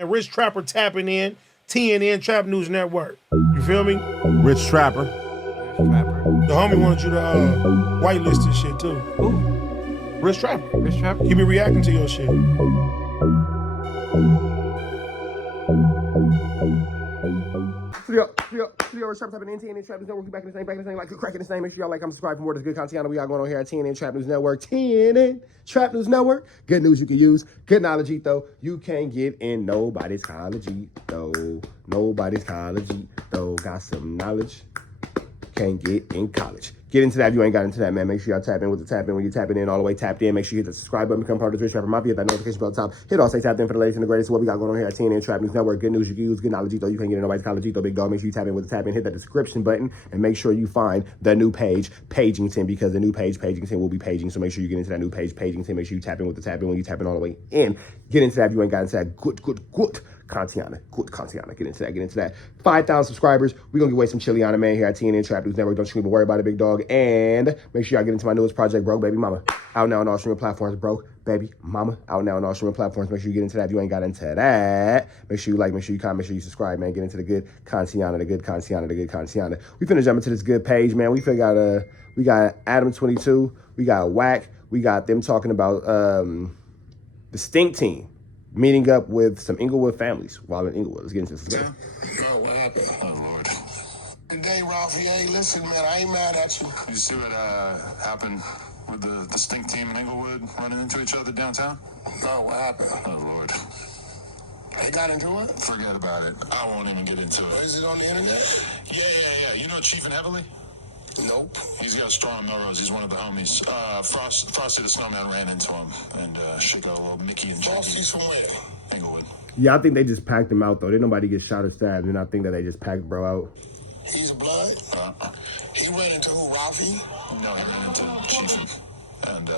And Rich Trapper tapping in, TNN Trap News Network. You feel me? Rich Trapper. The homie wanted you to whitelist this shit too. Who? Rich Trapper. Rich Trapper? He be reacting to your shit. Rich Trapper typing in TNN Trap News Network. We back in the same, like cracking this name. Make sure y'all like, comment, subscribe for more of this good content we got going on here at TNN Trap News Network. TNN Trap News Network. Good news you can use. Good knowledge, though. You can't get in nobody's college, though. Nobody's college, though. Got some knowledge. Can't get in college. Get into that if you ain't got into that, man. Make sure y'all tap in with the tap in. When you tapping in all the way tapped in, make sure you hit the subscribe button, become part of the Rich Trapper Mafia. Hit that notification bell at the top. Hit all say tapped in for the latest and the greatest. What we got going on here at TNN Trap News Network. Good news you can use. Good knowledge, though. You can't get in nobody's college, though. Big dog. Make sure you tap in with the tap in. Hit that description button and make sure you find the new page, Pagington, because the new page, Pagington, will be paging. So make sure you get into that new page, Pagington. Make sure you tap in with the tap in when you tap in all the way in. Get into that if you ain't got into that. Good Contiana. Get into that. 5,000 subscribers. We're going to give away some chili on it, man, here at TNN Trap News Network. Don't you even worry about it, big dog. And make sure y'all get into my newest project, Broke Baby Mama. Out now on all streaming platforms, Broke Baby Mama. Out now on all streaming platforms. Make sure you get into that if you ain't got into that. Make sure you like, make sure you comment, make sure you subscribe, man. Get into the good Contiana, the good Contiana. We finna jump into this good page, man. We got Adam 22. We got Wack. We got them talking about the Stink Team meeting up with some Inglewood families while in Inglewood. Let's get into this. What happened? Oh, Lord. Today, Ralphie, hey, listen, man, I ain't mad at you. You see what happened with the Stink Team in Inglewood running into each other downtown? No, what happened? Oh, Lord. They got into it? Forget about it. I won't even get into it. Is it on the internet? Yeah. You know Chief and Heavily? Nope. He's got a store on Melrose. He's one of the homies. Frosty the Snowman ran into him, and shit got a little Mickey and Frosty's from where? Inglewood. Yeah, I think they just packed him out, though. Didn't nobody get shot or stabbed, and I think that they just packed bro out. He's a blood? He ran into who, Ralphie? No, he ran into Chief and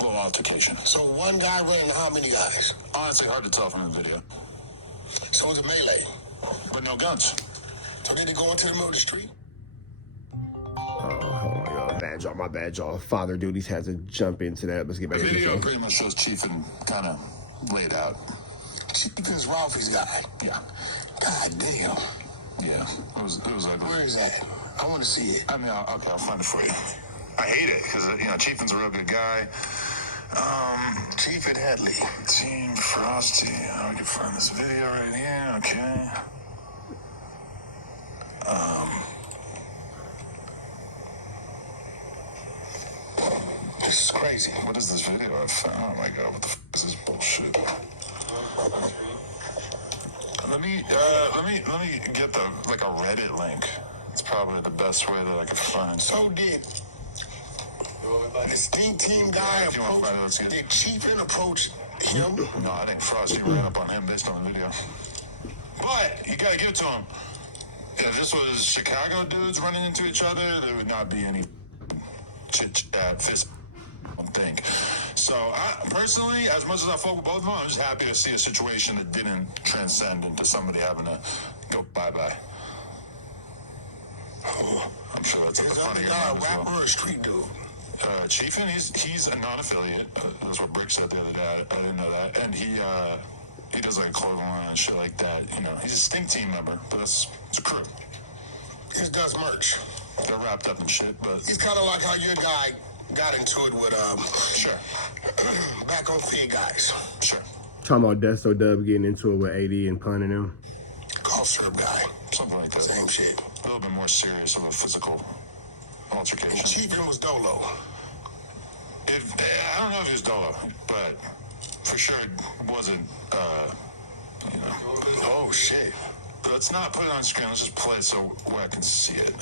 little altercation. So one guy ran into how many guys? Honestly, hard to tell from the video. So it was a melee? But no guns. So did he go into the middle of the street? My bad, y'all. Father duties had to jump into that. Let's get back The to the video show. pretty much shows Chief and kind of laid out. Chief is Ralphie's guy. Yeah. God damn. Yeah, it was ugly. Where is that? I want to see it. I mean, okay, I'll find it for you. I hate it because Chiefin's a real good guy. Chief and Headley. Team Frosty. I can find this video right here. Okay. This is crazy. What is this video I found? Oh my god, what the f is this bullshit? Let me get a Reddit link. It's probably the best way that I could find. So did the Stink Team guy If you want to find it, let's approach? get it. Did Chief approach him? No, I think Frosty ran up on him based on the video. But you gotta give it to him. If this was Chicago dudes running into each other, there would not be any chit-chat, fist, I don't think. So, personally, as much as I fuck with both of them, I'm just happy to see a situation that didn't transcend into somebody having to go bye-bye. I'm sure that's at the Is front that of the your guy, mind as rapper well. or street dude? Chiefin, he's a non-affiliate. That's what Brick said the other day. I didn't know that. And he does like a clothing line and shit like that. He's a Stink Team member, but it's a crew. He does merch. They're wrapped up in shit, but He's kind of like how your guy got into it with, sure. back on Fear Guys. Sure. Talking about Desto Dub getting into it with AD and punning him. Cough syrup guy. Something like that. Same shit. A little bit more serious of a physical altercation. Chiefin was Dolo. I don't know if he was Dolo, but for sure it wasn't, Oh, shit. Let's not put it on screen. Let's just play it so I can see it.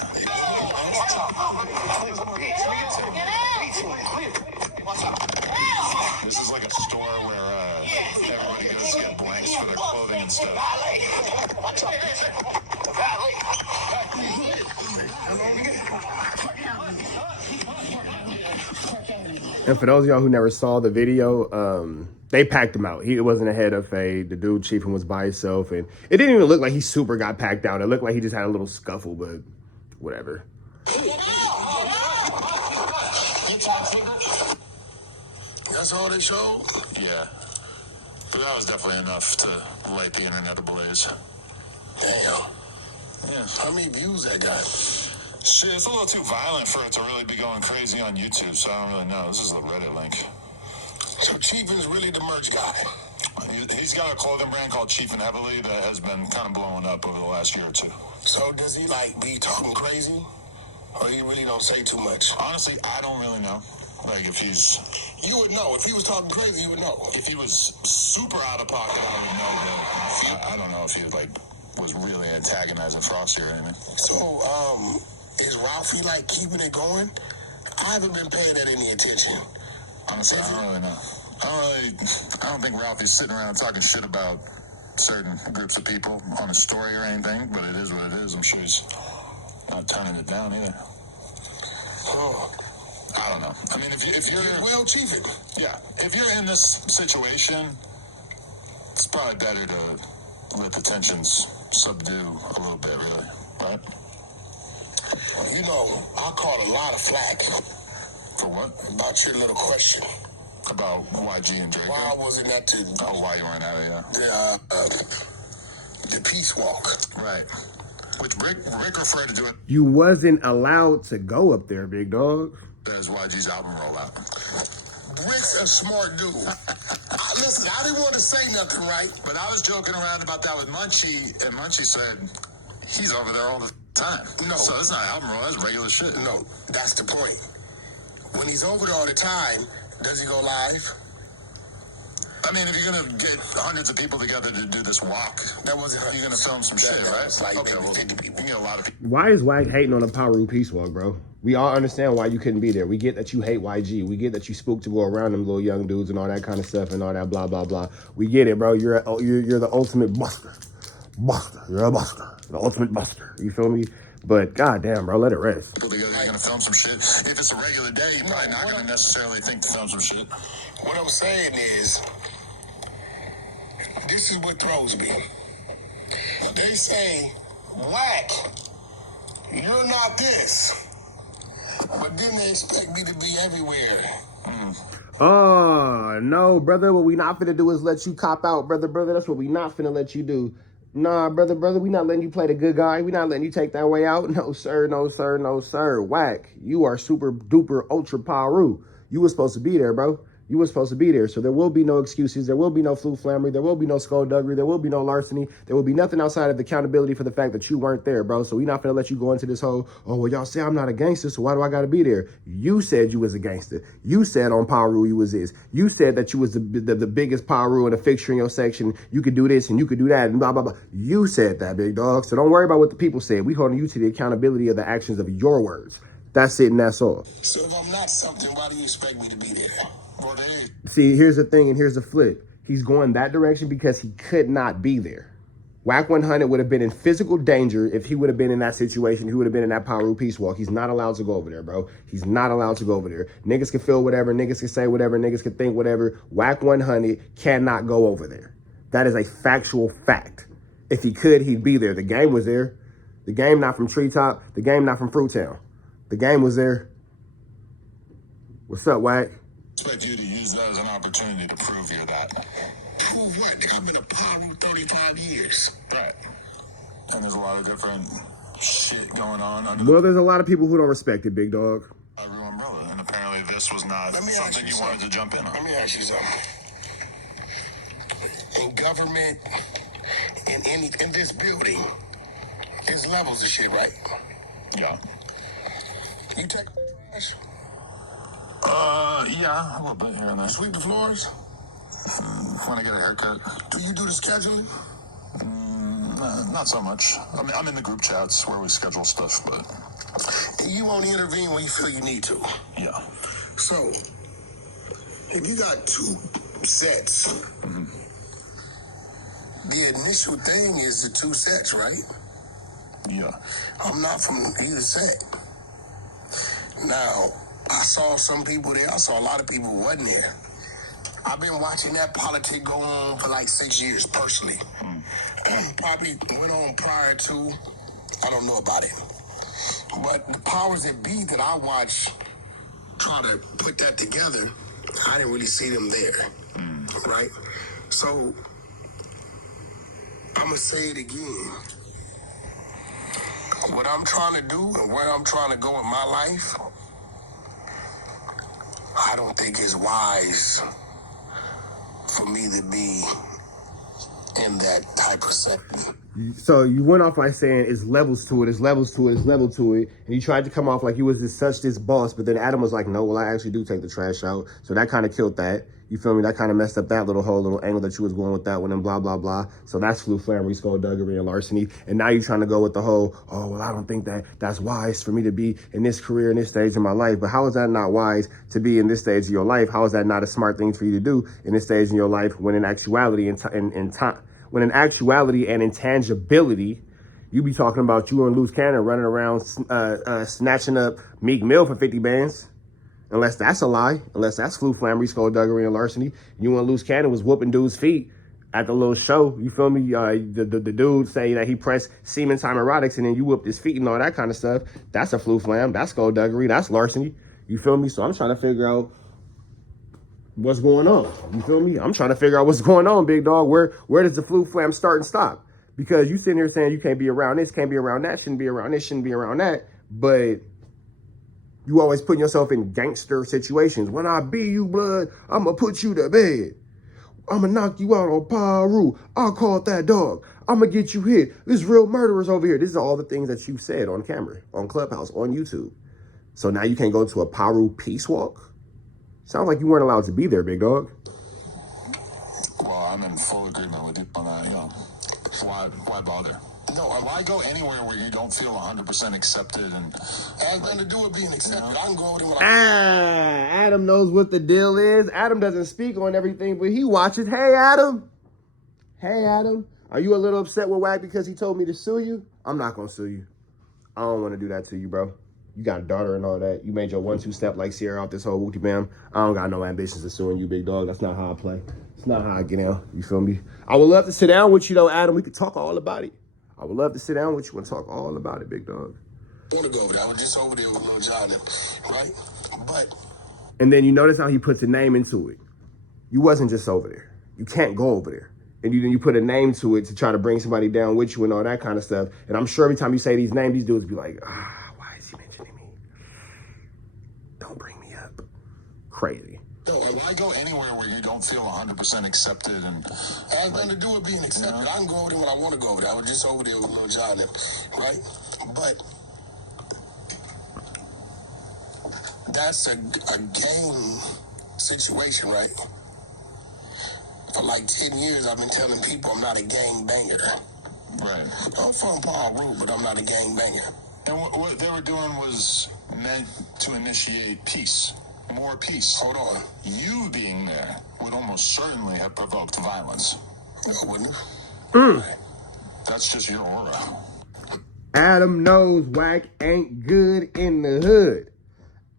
This is like a store where everybody goes to get blanks for their clothing and stuff. And for those of y'all who never saw the video, they packed him out. He wasn't ahead of Fade. The dude Chiefin was by himself, and it didn't even look like he super got packed out. It looked like he just had a little scuffle, but whatever. That's all they showed? Yeah. But that was definitely enough to light the internet ablaze. Damn. Yeah. How many views that got? Shit, it's a little too violent for it to really be going crazy on YouTube, so I don't really know. This is the Reddit link. So Chiefin is really the merch guy. He's got a clothing brand called Chiefin Heavily that has been kind of blowing up over the last year or two. So does he like be talking crazy? Or he really don't say too much? Honestly, I don't really know. Like, if he's... You would know. If he was talking crazy, you would know. If he was super out of pocket, I would know, but I don't know if he, like, was really antagonizing Frosty or anything. So, is Ralphie, like, keeping it going? I haven't been paying that any attention. Honestly, I don't really know. I don't think Ralphie's sitting around talking shit about certain groups of people on his story or anything, but it is what it is. I'm sure he's not turning it down either. Oh. I don't know. I mean, if you're... Well, Chiefin. Yeah, if you're in this situation, it's probably better to let the tensions subdue a little bit, really, right? You know, I caught a lot of flack. For what? About your little question. About YG and Draco? Why wasn't at the... Oh, why you weren't out, yeah. The peace walk. Right. Which Rick referred to it You wasn't allowed to go up there, big dog. as YG's album rollout. Rick's a smart dude. Listen, I didn't want to say nothing, right? But I was joking around about that with Munchie, and Munchie said he's over there all the time. No. So it's not album roll, that's regular shit. No, that's the point. When he's over there all the time, does he go live? I mean, if you're going to get hundreds of people together to do this walk, That wasn't... you're going to film some shit, right? It's like Okay, maybe well, 50 you people. can get a lot of people. Why is Wack hating on the Piru Peace Walk, bro? We all understand why you couldn't be there. We get that you hate YG. We get that you spook to go around them little young dudes and all that kind of stuff and all that blah, blah, blah. We get it, bro. You're the ultimate buster. Buster. You're a buster. The ultimate buster. You feel me? But goddamn, bro, let it rest. People together, you're going to film some shit. If it's a regular day, you're probably not going to necessarily think to film some shit. What I'm saying is, this is what throws me. They say, Wack, you're not this. But then they expect me to be everywhere. Oh, no, brother. What we not finna do is let you cop out, brother. That's what we not finna let you do. Nah, brother, we not letting you play the good guy. We not letting you take that way out. No, sir, no, sir, no, sir. Wack, you are super duper ultra Piru. You was supposed to be there, bro. You were supposed to be there. So there will be no excuses. There will be no flammery. There will be no skullduggery. There will be no larceny. There will be nothing outside of the accountability for the fact that you weren't there, bro. So we not gonna let you go into this whole, oh, well, y'all say I'm not a gangster, so why do I gotta be there? You said you was a gangster. You said on Piru you was this. You said that you was the biggest Piru and a fixture in your section. You could do this and you could do that and blah, blah, blah. You said that, big dog. So don't worry about what the people said. We holding you to the accountability of the actions of your words. That's it and that's all. So if I'm not something, why do you expect me to be there? Well, See, here's the thing and here's the flip. He's going that direction because he could not be there. Wack 100 would have been in physical danger if he would have been in that situation. He would have been in that Piru Peace Walk. He's not allowed to go over there, bro. He's not allowed to go over there. Niggas can feel whatever. Niggas can say whatever. Niggas can think whatever. Wack 100 cannot go over there. That is a factual fact. If he could, he'd be there. The game was there. The game not from Treetop. The game not from Fruitown. The game was there. What's up, Wack? expect you to use that as an opportunity to prove you're that. Prove what? Nigga, I've been a Piru 35 years. Right. And there's a lot of different shit going on under Well, there's a lot of people who don't respect it, big dog. the Piru umbrella, and apparently this was not Let me ask something you you wanted to jump in on. Let me ask you something. In government, in this building, there's levels of shit, right? Yeah. You take trash, Yeah, a little bit here and there. sweep the floors. When I get a haircut, Do you do the scheduling? not so much. I'm in the group chats where we schedule stuff, but You only intervene when you feel you need to. yeah. So, if you got two sets, the initial thing is the two sets, right? Yeah. I'm not from either set. Now, I saw some people there. I saw a lot of people who wasn't there. I've been watching that politic go on for like 6 years personally. Probably went on prior to, I don't know about it. But the powers that be that I watch try to put that together, I didn't really see them there. Right? So, I'm going to say it again. What I'm trying to do and where I'm trying to go in my life, I don't think it's wise for me to be in that type of setting. So you went off by saying it's levels to it, it's levels to it, it's level to it, and you tried to come off like you was this boss, but then Adam was like, no, well, I actually do take the trash out. So that kind of killed that. You feel me? That kind of messed up that little angle that you was going with that one and blah, blah, blah. So that's flambery, skullduggery, and larceny. And now you're trying to go with the whole, oh, well, I don't think that's wise for me to be in this career, in this stage of my life. But how is that not wise to be in this stage of your life? How is that not a smart thing for you to do in this stage in your life when in actuality when in actuality and intangibility, you be talking about you and Loose Cannon running around snatching up Meek Mill for 50 bands. Unless that's a lie. Unless that's flambery, skullduggery, and larceny. You and Loose Cannon was whooping dudes' feet at the little show. You feel me? The dude say that he pressed semen time erotics and then you whooped his feet and all that kind of stuff. That's a flam. That's skullduggery. That's larceny. You feel me? So I'm trying to figure out what's going on. You feel me? I'm trying to figure out what's going on, big dog. Where does the flam start and stop? Because you sitting here saying you can't be around this, can't be around that, shouldn't be around this, shouldn't be around that. But you always putting yourself in gangster situations. When I be you, blood, I'm going to put you to bed. I'm going to knock you out on Pirus. I'll call that dog. I'm going to get you hit. There's real murderers over here. These are all the things that you've said on camera, on Clubhouse, on YouTube. So now you can't go to a Pirus peace walk? Sounds like you weren't allowed to be there, big dog. Well, I'm in full agreement with you on that, you know. Why bother? No, why go anywhere where you don't feel 100% accepted and... It has nothing to do with being accepted. You know? I can go with him. Adam knows what the deal is. Adam doesn't speak on everything, but he watches. Hey, Adam. Hey, Adam. Are you a little upset with Wack because he told me to sue you? I'm not going to sue you. I don't want to do that to you, bro. You got a daughter and all that. You made your 1-2 step like Sierra off this whole wooty bam. I don't got no ambitions of suing you, big dog. That's not how I play. It's not how I get down. You feel me? I would love to sit down with you, though, Adam. We could talk all about it. I would love to sit down with you and talk all about it, big dog. I want to go over there. I was just over there with Lil John, right? But... And then you notice how he puts a name into it. You wasn't just over there. You can't go over there. And then you put a name to it to try to bring somebody down with you and all that kind of stuff. And I'm sure every time you say these names, these dudes be like, why is he mentioning me? Don't bring me up. Crazy. No, why go anywhere where you don't feel 100% accepted and... It has nothing to do with being accepted. You know? I can go over there when I want to go over there. I was just over there with Lil John, right? But that's a game situation, right? For like 10 years, I've been telling people I'm not a gang banger. Right. I'm from Pirus, but I'm not a gang banger. And what they were doing was meant to initiate peace. More peace. Hold on. You being there would almost certainly have provoked violence. No, wouldn't it? That's just your aura. Adam knows Wack ain't good in the hood.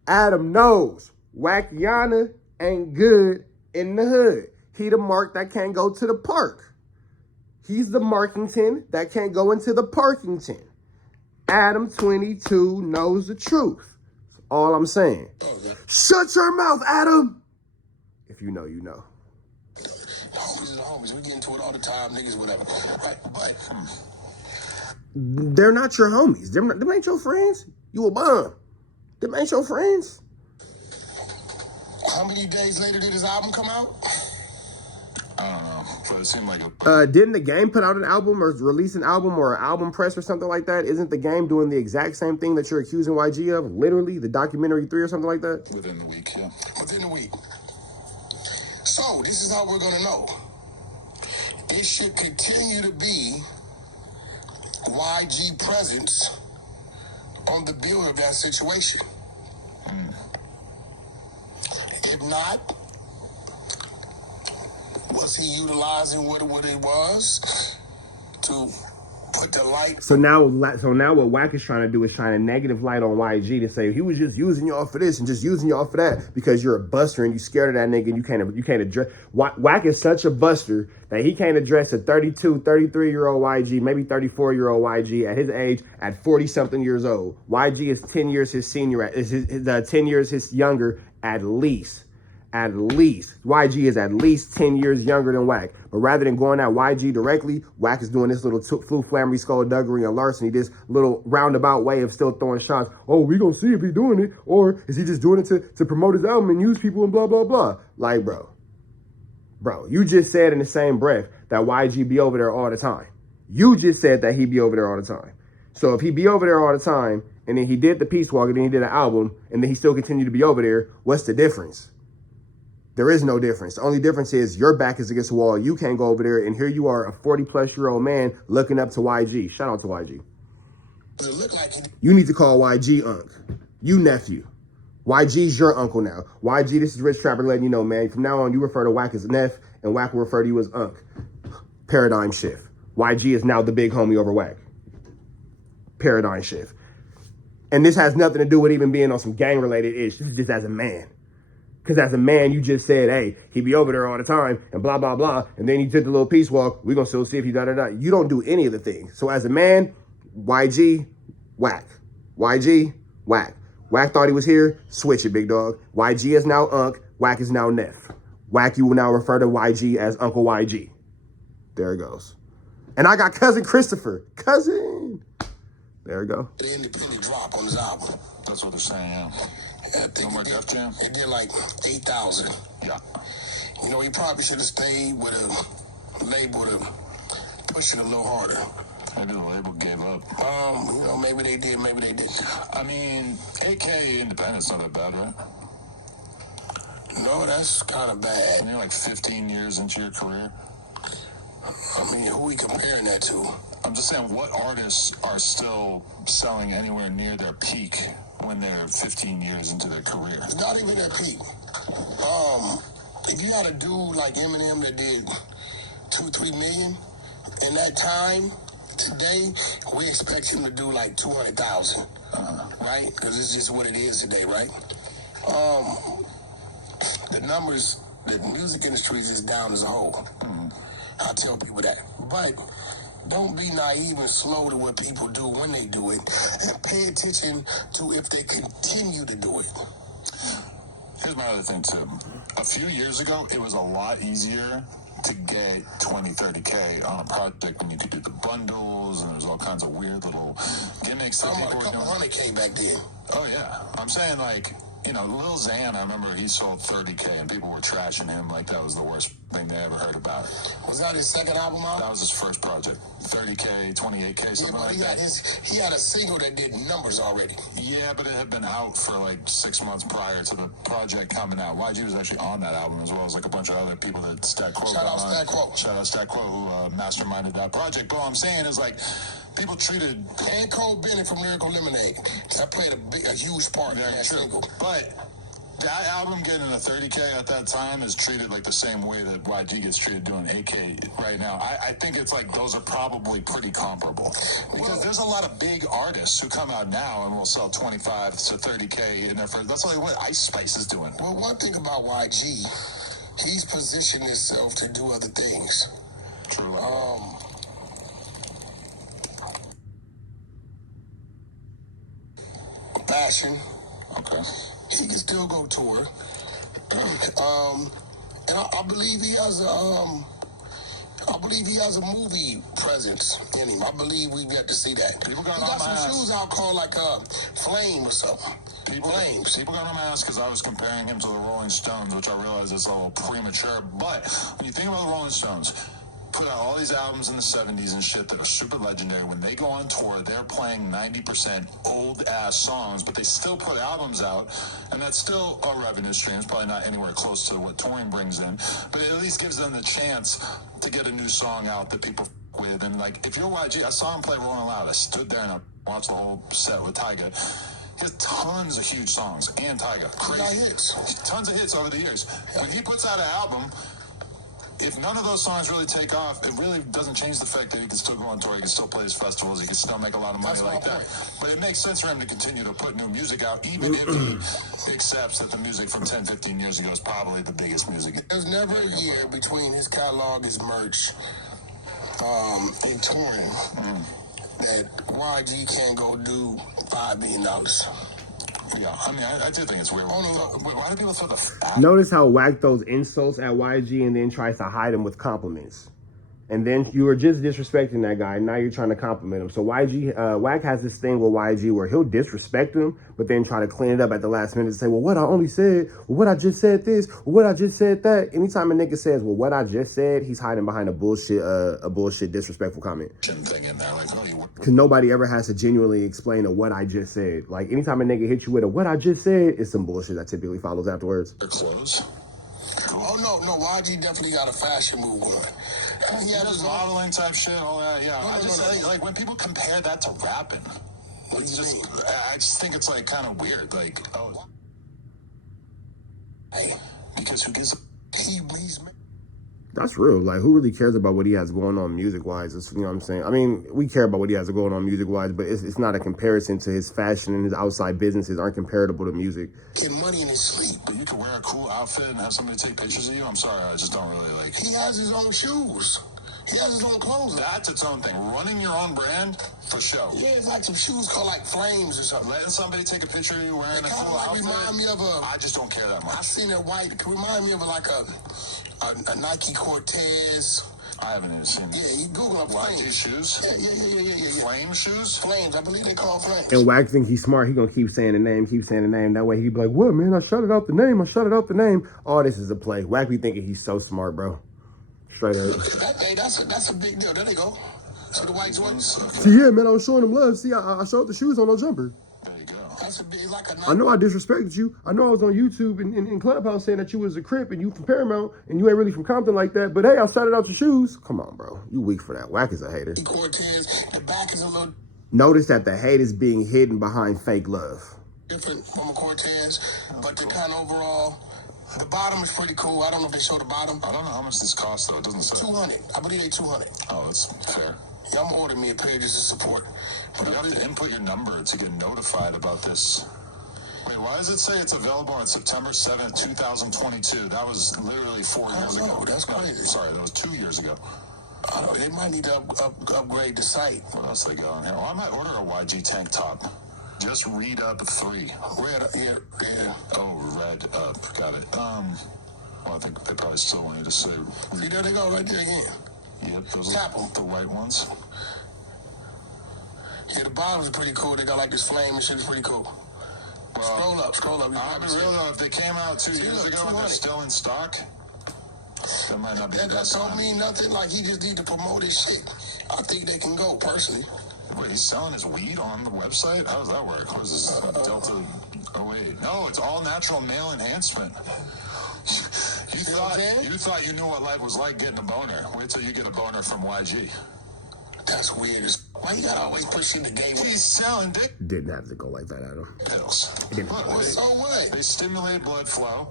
Adam knows Wackiana ain't good in the hood. He the mark that can't go to the park. He's the Markington that can't go into the Parkington. Adam 22 knows the truth. That's all I'm saying. Oh, yeah. Shut your mouth, Adam. If you know, you know. Homies is homies. We get into it all the time, niggas, whatever. Right? But They're not your homies. Them ain't your friends. You a bum. Them ain't your friends. how many days later did his album come out? I don't know, but it seemed like a... Didn't the Game put out an album or release an album or an album press or something like that? Isn't the Game doing the exact same thing that you're accusing YG of? Literally, the documentary 3 or something like that? Within the week, yeah. Within a week. So, this is how we're going to know. It should continue to be YG presence on the build of that situation. If not, was he utilizing what it was to put the light? So now what Wack is trying to do is shine a negative light on YG to say he was just using y'all for this and just using y'all for that because you're a buster and you scared of that nigga and you can't address. Wack is such a buster that he can't address a 32, 33-year-old YG, maybe 34-year-old YG at his age at 40-something years old. YG is 10 years his senior, is 10 years his younger at least. YG is at least 10 years younger than Wack. But rather than going at YG directly, Wack is doing this little flammery, skullduggery, and larceny, this little roundabout way of still throwing shots. Oh, we gonna see if he's doing it, or is he just doing it to promote his album and use people and blah, blah, blah. Like, bro, you just said in the same breath that YG be over there all the time. You just said that he be over there all the time. So if he be over there all the time, and then he did the Peace Walk, and then he did an album, and then he still continued to be over there, what's the difference? There is no difference. The only difference is your back is against the wall. You can't go over there, and here you are, a 40-plus-year-old man looking up to YG. Shout out to YG. You need to call YG Unc. You nephew. YG's your uncle now. YG, this is Rich Trapper letting you know, man. From now on, you refer to Wack as Neff, and Wack will refer to you as Unc. Paradigm shift. YG is now the big homie over Wack. Paradigm shift. And this has nothing to do with even being on some gang-related ish. This is just as a man. Because as a man, you just said, hey, he be over there all the time and blah, blah, blah. And then he did the little peace walk. We're going to still see if he da-da-da. You don't do any of the things. So as a man, YG, Wack. YG, Wack. Wack thought he was here. Switch it, big dog. YG is now Unc. Wack is now Neff. Wack, you will now refer to YG as Uncle YG. There it goes. And I got Cousin Christopher. Cousin. There we go. The independent drop on his album. That's what they're saying, yeah. I think it did like 8,000. Yeah. You know, he probably should have stayed with a label to push it a little harder. Maybe the label gave up. You know, maybe they did, maybe they didn't. I mean, AK independent's not that bad, right? No, that's kind of bad. And you're like 15 years into your career. I mean, who are we comparing that to? I'm just saying, what artists are still selling anywhere near their peak when they're 15 years into their career? It's not even their peak. If you had a dude like Eminem that did 2-3 million in that time, today we expect him to do like 200,000, right? Because it's just what it is today, right? The numbers, the music industry is just down as a whole. I tell people that, but don't be naive and slow to what people do when they do it, and pay attention to if they continue to do it. Here's my other thing, too. A few years ago, it was a lot easier to get 20, 30K on a project when you could do the bundles, and there's all kinds of weird little gimmicks that people were doing. A couple 100K back then. Oh, yeah. I'm saying, like, you know, Lil Xan, I remember he sold 30K, and people were trashing him like that was the worst thing they ever heard about. Was that his second album out? That was his first project. 30K, 28K, something like that. He had a single that did numbers already. Yeah, but it had been out for like 6 months prior to the project coming out. YG was actually on that album, as well as like a bunch of other people that Stat Quo. Shout out Stat Quo. Shout out Stat Quo, who masterminded that project. But what I'm saying is, like, people treated... And Cole Bennett from Lyrical Lemonade. That played a huge part in that single. But that album getting a 30K at that time is treated like the same way that YG gets treated doing AK right now. I think it's like those are probably pretty comparable. Because there's a lot of big artists who come out now and will sell 25 to 30K in their first... That's like what Ice Spice is doing. Well, one thing about YG, he's positioned himself to do other things. True. Fashion. Okay. He can still go tour. And I believe he has a movie presence in him. I believe we've yet to see that. People he got got some shoes out called like Flame or something. People got on my ass because I was comparing him to the Rolling Stones, which I realize is a little premature. But when you think about the Rolling Stones, put out all these albums in the 70s and shit that are super legendary. When they go on tour, they're playing 90% old-ass songs, but they still put albums out, and that's still a revenue stream. It's probably not anywhere close to what touring brings in, but it at least gives them the chance to get a new song out that people with. And, like, if you're YG, I saw him play Rolling Loud. I stood there and I watched the whole set with Tyga. He has tons of huge songs, and Tyga. Crazy hits. Tons of hits over the years. When he puts out an album... If none of those songs really take off, it really doesn't change the fact that he can still go on tour, he can still play his festivals, he can still make a lot of money like that. But it makes sense for him to continue to put new music out, even if he accepts that the music from 10, 15 years ago is probably the biggest music. There's never a year between his catalog, his merch, and touring that YG can't go do $5 billion. Yeah, I mean, I do think it's weird. Why do people throw the Notice how Wack throws insults at YG and then tries to hide them with compliments. And then you were just disrespecting that guy, and now you're trying to compliment him. So Wack has this thing with YG where he'll disrespect him, but then try to clean it up at the last minute and say, well, what I only said, well, what I just said this, well, what I just said that. Anytime a nigga says, well, what I just said, he's hiding behind a bullshit disrespectful comment. thing in there? Like, oh, you Because nobody ever has to genuinely explain a what I just said. Like, anytime a nigga hits you with a what I just said, it's some bullshit that typically follows afterwards. their clothes? Oh, no, YG definitely got a fashion move going. He has his Modeling type shit, all that, yeah. Like, when people compare that to rapping, What do you mean? I just think it's, like, kind of weird. Like, oh, Hey, because who gives a... he's That's real. Like, who really cares about what he has going on music-wise? You know what I'm saying? I mean, we care about what he has going on music-wise, but it's not a comparison to his fashion, and his outside businesses aren't comparable to music. getting money in his sleep. But you can wear a cool outfit and have somebody take pictures of you? I'm sorry, I just don't really, like... He has his own shoes. He has his own clothes. That's its own thing. Running your own brand, for show. Yeah, it's like some shoes called like Flames or something. Letting somebody take a picture of you wearing a It kinda cool like outfit, remind me of a- I just don't care that I much. seen that white. It remind me of like a Nike Cortez. I haven't even seen Yeah, you Google up YG Flames. shoes? Yeah. Flame shoes? Flames, I believe they call Flames. And Wack think he's smart. He gonna keep saying the name. That way he be like, what, man? I shouted out the name. All this is a play. Wack be thinking he's so smart, bro. Straight up. That's a big deal. There they go. See the white ones? See, yeah, man, I was showing him love. See, I showed the shoes on no jumper. There you go. That's a big, like a I know I disrespected you. I know I was on YouTube and in Clubhouse saying that you was a Crip and you from Paramount and you ain't really from Compton like that. But hey, I shouted out your shoes. Come on, bro. You weak for that. Wack is a hater. Cortez. The back is a little Notice that the hate is being hidden behind fake love. different from a Cortez, but the kind of overall, the bottom is pretty cool. I don't know if they show the bottom. I don't know how much this costs, though. It doesn't say. 200. I believe they 200. Oh, that's fair. Yeah, I'm ordering me a pair just to support. But you have to input your number to get notified about this. Wait, why does it say it's available on September 7th, 2022? That was literally 4 years ago. know, that's crazy. Sorry, that was 2 years ago. I don't know, they might need to upgrade the site. What else they got on here? Well, I might order a YG tank top. Just read up 3. Yeah. Oh, red up. Got it. Well, I think they probably still want you to say. See, there they go right there again. Yep, those Tap 'em. are the white ones. Yeah, the bottoms are pretty cool. They got like this flame and shit. It's pretty cool. Scroll up. I mean, really, though, if they came out 2 years look, ago and they're 200. still in stock, that might not be That the best don't time. mean nothing. Like, he just need to promote his shit. I think they can go, personally. Wait, he's selling his weed on the website? How does that work? What is this? Delta 08? No, it's all natural male enhancement. See what I'm saying? You thought you knew what life was like getting a boner. Wait till you get a boner from YG. That's weird. Why you gotta always push in the gay way? He's selling dick Didn't have to go like that, Adam. pills. didn't. Look, Well, so what? they stimulate blood flow.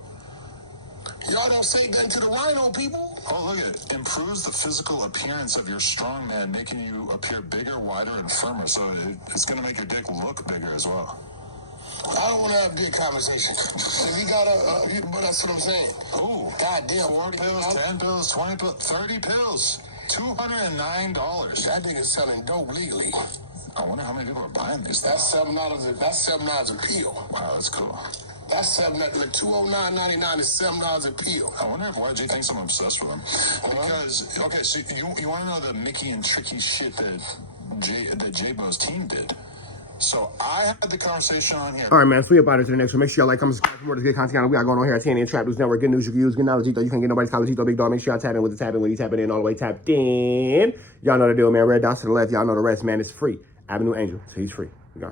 Y'all don't say nothing to the rhino people. Oh, look at it. Improves the physical appearance of your strong man, making you appear bigger, wider, and firmer. So it's going to make your dick look bigger as well. I don't want to have big conversation. If he got but that's what I'm saying. Oh, Goddamn. 4 pills, 10 pills, 20 pills, 30 pills. $209. That nigga's selling dope legally. I wonder how many people are buying these That's things. $7. That's $7 a pill. Wow, that's cool. That's $209.99 is $7 a pill. I wonder if YG thinks I'm obsessed with him. Because, okay, so you want to know the Mickey and Tricky shit that J-Bo's team did? So I had the conversation on here. All right, man. So we up out of to the next one. Make sure y'all like, comment, subscribe for more of this good content. We got going on here at TNN Trap News Network. Good news you can use. Good knowledge, though. You can't get nobody's college, though. Big dog. Make sure y'all tap in with the tapping. When you tap it in, all the way tapped in. Y'all know the deal, man. Red dots to the left. Y'all know the rest, man. It's free. Avenue Angel. So he's free. We gone.